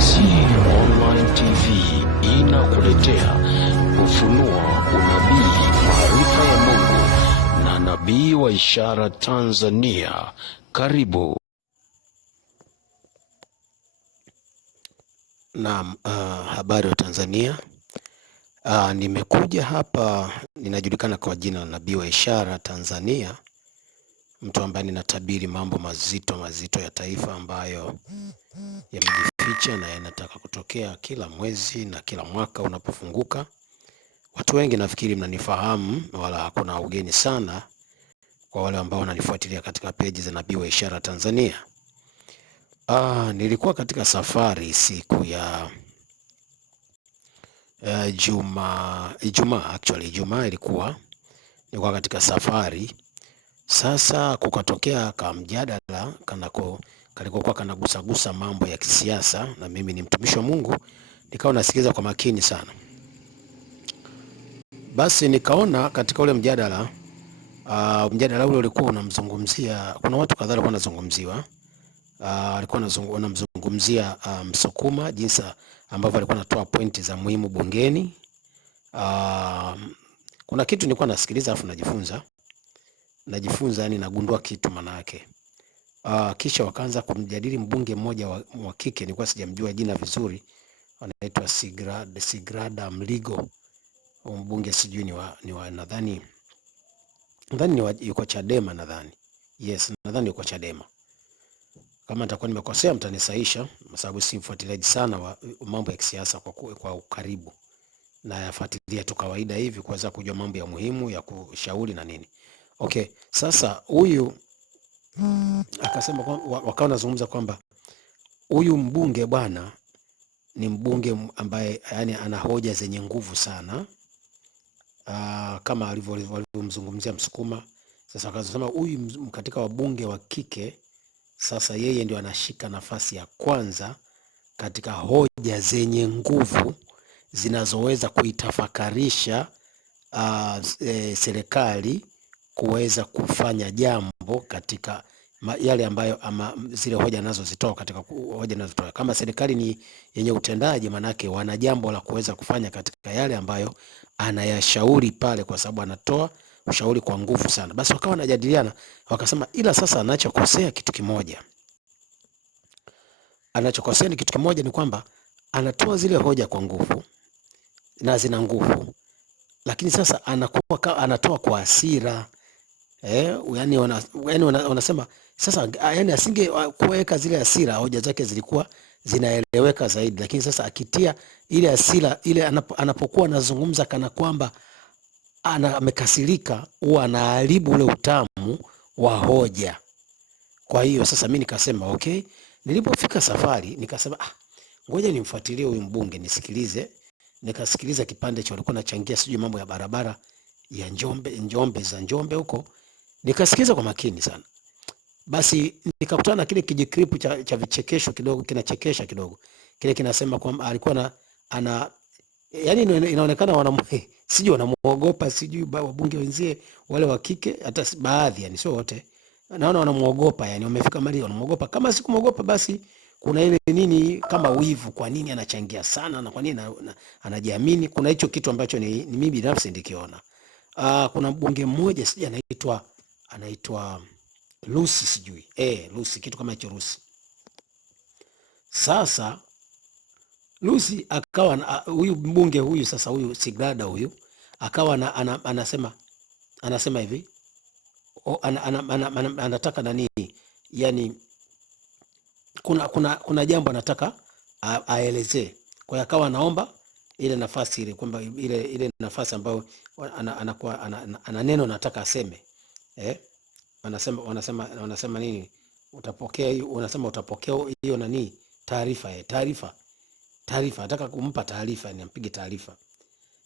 Simulizi Online TV inakuletea ufunuo, unabii, maarifa ya Mungu na nabii wa ishara Tanzania. Karibu. Naam, habari wa Tanzania. Nimekuja hapa, ninajulikana kwa jina la nabii wa ishara Tanzania, mtu ambaye ninatabiri mambo mazito ya taifa ambayo yamejificha na yanataka kutokea kila mwezi na kila mwaka unapofunguka. Watu wengi nafikiri mnanifahamu, wala hakuna ugeni sana kwa wale ambao wananifuatilia katika peji za nabii wa ishara Tanzania. Nilikuwa katika safari siku ya Ijumaa nilikuwa katika safari. Sasa kukatokea kamjadala kalikokuwa kanagusagusa mambo ya kisiasa, na mimi ni mtumishi wa Mungu, nikawa nasikiliza kwa makini sana. Basi nikaona katika ule mjadala ule ulikuwa unamzungumzia, kuna watu kadhaa walikuwa wanazungumziwa, alikuwa wanamzungumzia Msukuma, jinsi ambavyo alikuwa anatoa pointi za muhimu bungeni. Kuna kitu nilikuwa nasikiliza afu najifunza, yani nagundua kitu maana yake. Kisha wakaanza kumjadili mbunge mmoja wa kike, nilikuwa sijamjua jina vizuri, anaitwa Sigrada Mligo. Mbunge sijui ni wa nadhani yuko Chadema nadhani. Yes, nadhani yuko Chadema. Kama nitakuwa nimekosea mtanisaisha, kwa sababu si mfuatiliaji sana wa mambo ya kisiasa kwa ukaribu, na yafuatilia tu kawaida hivi kuweza kujua mambo ya muhimu ya kushauri na nini. Okay, sasa huyu akasema, wakawa nazungumza kwamba huyu mbunge bwana ni mbunge ambaye yani ana hoja zenye nguvu sana, kama alivyomzungumzia Msukuma. Sasa akasema huyu katika wabunge wa kike, sasa yeye ndio anashika nafasi ya kwanza katika hoja zenye nguvu zinazoweza kuitafakarisha serikali kuweza kufanya jambo katika yale ambayo zile hoja anazozitoa katika hoja anazozitoa. Kama serikali ni yenye utendaji, manake wana jambo la kuweza kufanya katika yale ambayo anayashauri pale, kwa sababu anatoa ushauri kwa nguvu sana. Basi wakawa wanajadiliana, wakasema ila sasa anachokosea ni kitu kimoja, ni kwamba anatoa zile hoja kwa nguvu na zina nguvu, lakini sasa anatoa kwa hasira. Yani wanasema sasa, yani asinge kuweka zile hasira, hoja zake zilikuwa zinaeleweka zaidi, lakini sasa akitia ile hasira ile anapokuwa anazungumza kana kwamba amekasirika, huwa anaharibu ule utamu wa hoja. Kwa hiyo sasa mimi nikasema okay, nilipofika safari nikasema ngoja nimfuatilie huyu mbunge nisikilize. Nikasikiliza kipande cha walikuwa nachangia sijui mambo ya barabara ya Njombe huko, nikasikiliza kwa makini sana. Basi nikakutana na kile kijikripu cha vichekesho kidogo, kinachekesha kidogo. Kile kinasema kwamba alikuwa yani inaonekana sijui wanamuogopa, sijui wabunge wenzie wale wa kike, hata baadhi, yani sio wote, naona wanamuogopa, yani wamefika mahali wanamuogopa. Kama sikumuogopa basi kuna ile nini kama wivu, kwa nini anachangia sana na kwa nini anajiamini. Kuna hicho kitu ambacho ni mimi binafsi ndikiona. Kuna mbunge mmoja sijui anaitwa Lucy, sijui Lucy, kitu kama hicho Lucy. Sasa Lucy akawa huyu mbunge huyu, sasa huyu Sigrada huyu akawa anasema hivi, anataka nani, yani kuna jambo anataka aelezee. Kwa hiyo akawa anaomba ile nafasi ile, kwamba ile nafasi ambayo anakuwa ana neno nataka aseme. Wanasema nini, utapokea hiyo, unasema utapokea hiyo nani, taarifa, nataka kumpa taarifa, ni ampige taarifa.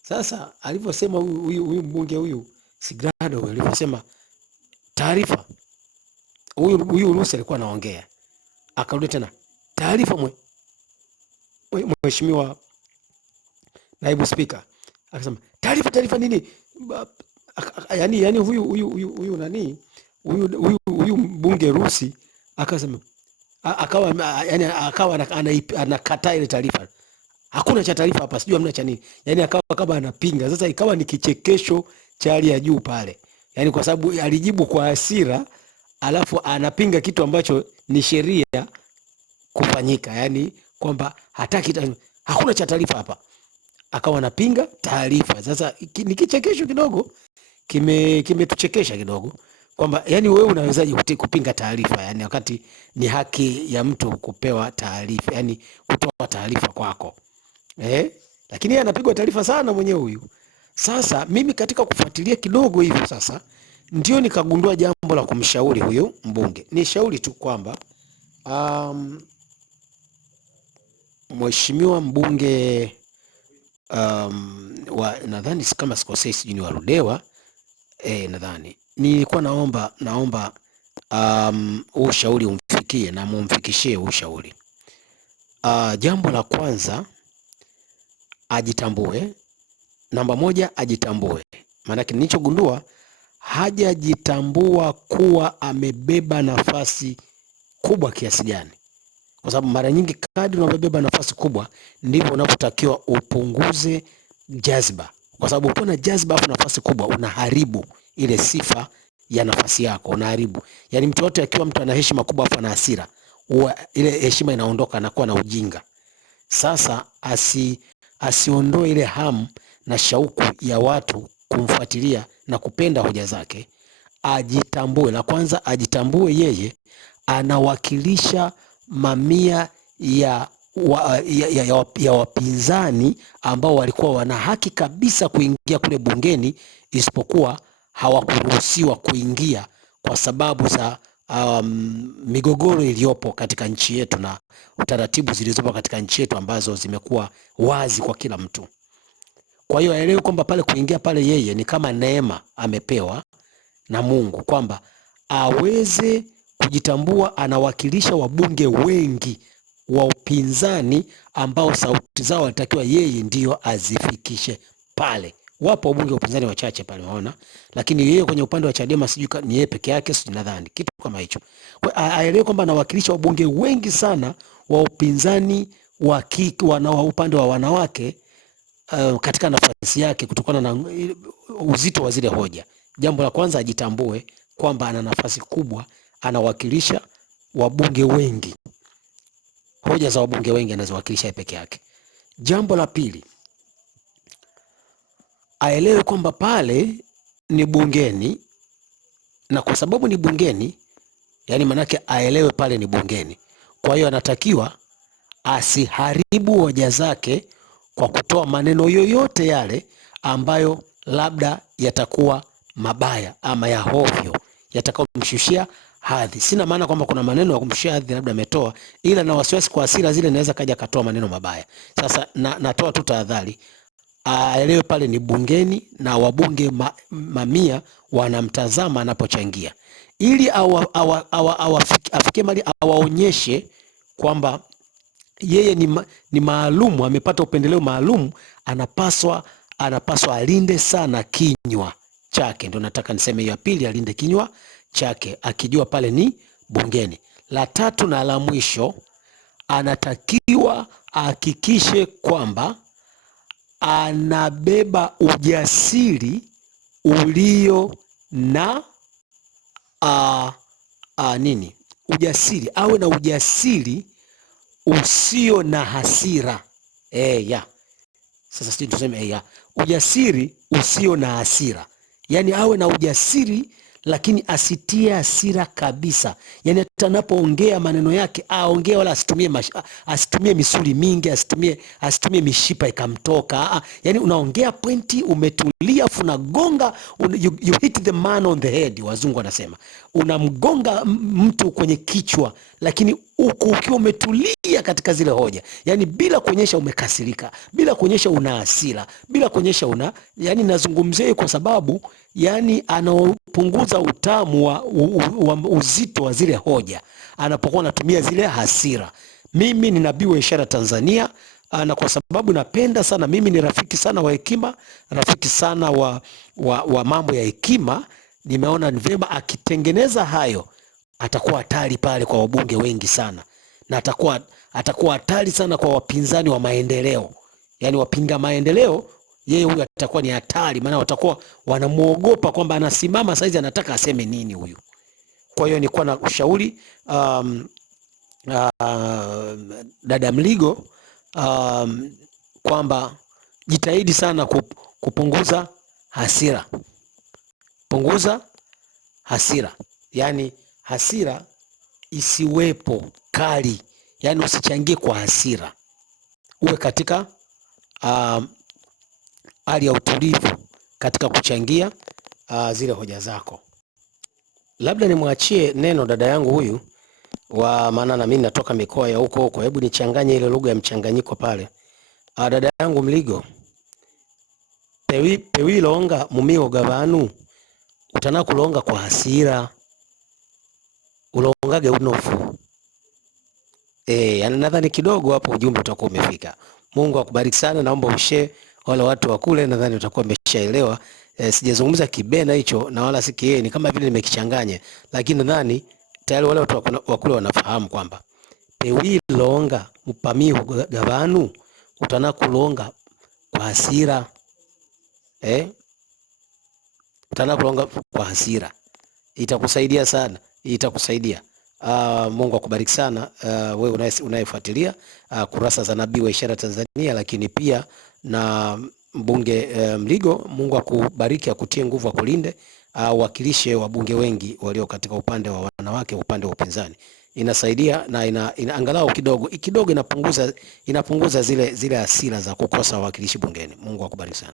Sasa alivyosema huyu mbunge huyu Sigrado, alivyosema taarifa, huyu Lucy alikuwa anaongea, akarudi tena taarifa, mheshimiwa naibu spika, akasema taarifa nini? Yani huyu nani, huyu mbunge Lucy akasema akawa anakataa ile taarifa. Hakuna cha taarifa hapa, sijui hamna cha nini. Yani akawa kama anapinga. Sasa ikawa ni kichekesho cha hali ya juu pale. Yani kwa sababu alijibu kwa hasira, alafu anapinga kitu ambacho ni sheria kufanyika. Yani kwamba hakuna cha taarifa hapa. Akawa anapinga taarifa. Sasa ni kichekesho kidogo, kimetuchekesha kidogo kwamba yani wewe unawezaje kupinga taarifa, yani wakati ni haki ya mtu kupewa taarifa, yani kutoa taarifa kwako. Lakini yeye anapigwa taarifa sana mwenyewe huyu. Sasa mimi katika kufuatilia kidogo hivyo, sasa ndio nikagundua jambo la kumshauri huyu mbunge. Ni shauri tu kwamba mheshimiwa mbunge nadhani kama sikosei, sijui ni wa Ludewa, nadhani nilikuwa naomba ushauri umfikie na mumfikishie ushauri. Jambo la kwanza, ajitambue. Namba moja, ajitambue. Maana nilichogundua hajajitambua kuwa amebeba nafasi kubwa kiasi gani. Kwa sababu mara nyingi kadri unabeba nafasi kubwa ndivyo unapotakiwa upunguze jazba. Kwa sababu ukiwa na jazba au nafasi kubwa unaharibu ile sifa ya nafasi yako, unaharibu. Yaani mtu yote akiwa mtu ana heshima kubwa afa na hasira, ile heshima inaondoka, anakuwa na ujinga. Sasa asiondoe ile hamu na shauku ya watu kumfuatilia na kupenda hoja zake. Ajitambue. La kwanza, ajitambue yeye anawakilisha mamia ya wapinzani ambao walikuwa wana haki kabisa kuingia kule bungeni, isipokuwa hawakuruhusiwa kuingia kwa sababu za migogoro iliyopo katika nchi yetu na utaratibu zilizopo katika nchi yetu ambazo zimekuwa wazi kwa kila mtu. Kwa hiyo aelewe kwamba pale kuingia pale yeye ni kama neema amepewa na Mungu, kwamba aweze kujitambua anawakilisha wabunge wengi wa upinzani ambao sauti zao walitakiwa yeye ndiyo azifikishe pale. Wapo wabunge wa upinzani wachache pale, unaona, lakini yeye kwenye upande wa Chadema sijui ni yeye peke yake, sijui, nadhani kitu kama hicho. Kwa aelewe kwamba anawakilisha wabunge wengi sana wa upinzani wa upande wa wanawake katika nafasi yake kutokana na uzito wa zile hoja. Jambo la kwanza, ajitambue kwamba ana nafasi kubwa, anawakilisha wabunge wengi, hoja za wabunge wengi anazowakilisha yeye peke yake. Jambo la pili, aelewe kwamba pale ni bungeni, na kwa sababu ni bungeni, yani manake aelewe pale ni bungeni. Kwa hiyo anatakiwa asiharibu hoja zake kwa kutoa maneno yoyote yale ambayo labda yatakuwa mabaya ama ya hovyo, yatakomshushia hadhi. Sina maana kwamba kuna maneno ya kumshushia hadhi labda ametoa, ila na wasiwasi kwa hasira zile naweza kaja katoa maneno mabaya. Sasa natoa tu tahadhari, aelewe pale ni bungeni na wabunge mamia wanamtazama anapochangia, ili afike mali awaonyeshe kwamba yeye ni maalum, amepata upendeleo maalum, anapaswa alinde sana kinywa chake. Ndio nataka niseme hiyo. Pili, alinde kinywa chake akijua pale ni bungeni. La tatu na la mwisho, anatakiwa ahakikishe kwamba anabeba ujasiri ulio na ujasiri, awe na ujasiri usio na hasira. Sasa sisi tuseme ujasiri usio na hasira. Yani awe na ujasiri lakini asitie hasira kabisa. Yani hata anapoongea maneno yake aongee, wala asitumie misuli mingi, asitumie mishipa ikamtoka. Yani unaongea pointi, umetulia, unagonga, you hit the man on the head, wazungu wanasema. Unamgonga mtu kwenye kichwa, lakini ukiwa umetulia katika zile hoja, yani bila kuonyesha umekasirika, bila kuonyesha una hasira, bila kuonyesha yani nazungumzia kwa sababu yani anapunguza utamu wa uzito wa zile hoja anapokuwa anatumia zile hasira. Mimi ni nabii wa ishara Tanzania, na kwa sababu napenda sana, mimi ni rafiki sana wa hekima, rafiki sana wa mambo ya hekima, nimeona ni vyema akitengeneza hayo atakuwa hatari pale kwa wabunge wengi sana. na atakuwa hatari sana kwa wapinzani wa maendeleo. Yaani wapinga maendeleo, yeye huyu atakuwa ni hatari, maana watakuwa wanamuogopa kwamba anasimama saizi anataka aseme nini huyu. Kwa hiyo nilikuwa na ushauri dada Mligo kwamba jitahidi sana kupunguza hasira. Punguza hasira. Yaani hasira isiwepo kali. Yaani usichangie kwa hasira. Uwe katika hali ya utulivu katika kuchangia zile hoja zako. Labda nimwachie neno dada yangu huyu, maana na mimi natoka mikoa ya huko huko. Hebu nichanganye ile lugha ya mchanganyiko pale. Dada yangu Mligo, pewi longa mumio gavanu utana kulonga kwa hasira, ulongage unofu. Yani nadhani kidogo hapo ujumbe utakuwa umefika. Mungu akubariki sana, naomba ushare wale watu wa kule, nadhani utakuwa umeshaelewa. Sijazungumza kibena hicho na wala si kieni kama vile nimekichanganya, lakini nadhani tayari wale watu wa kule wanafahamu kwamba pewi longa mupamio gavanu utana kulonga kwa hasira. Utana kulonga kwa hasira. Itakusaidia sana, itakusaidia. Mungu akubariki sana wewe unayefuatilia kurasa za Nabii wa Ishara Tanzania, lakini pia na mbunge Mligo. Mungu akubariki, akutie nguvu, akulinde, wakilishe wabunge wengi walio katika upande wa wanawake, upande wa upinzani. Inasaidia na ina angalau kidogo inapunguza zile hasira za kukosa wawakilishi bungeni. Mungu akubariki sana.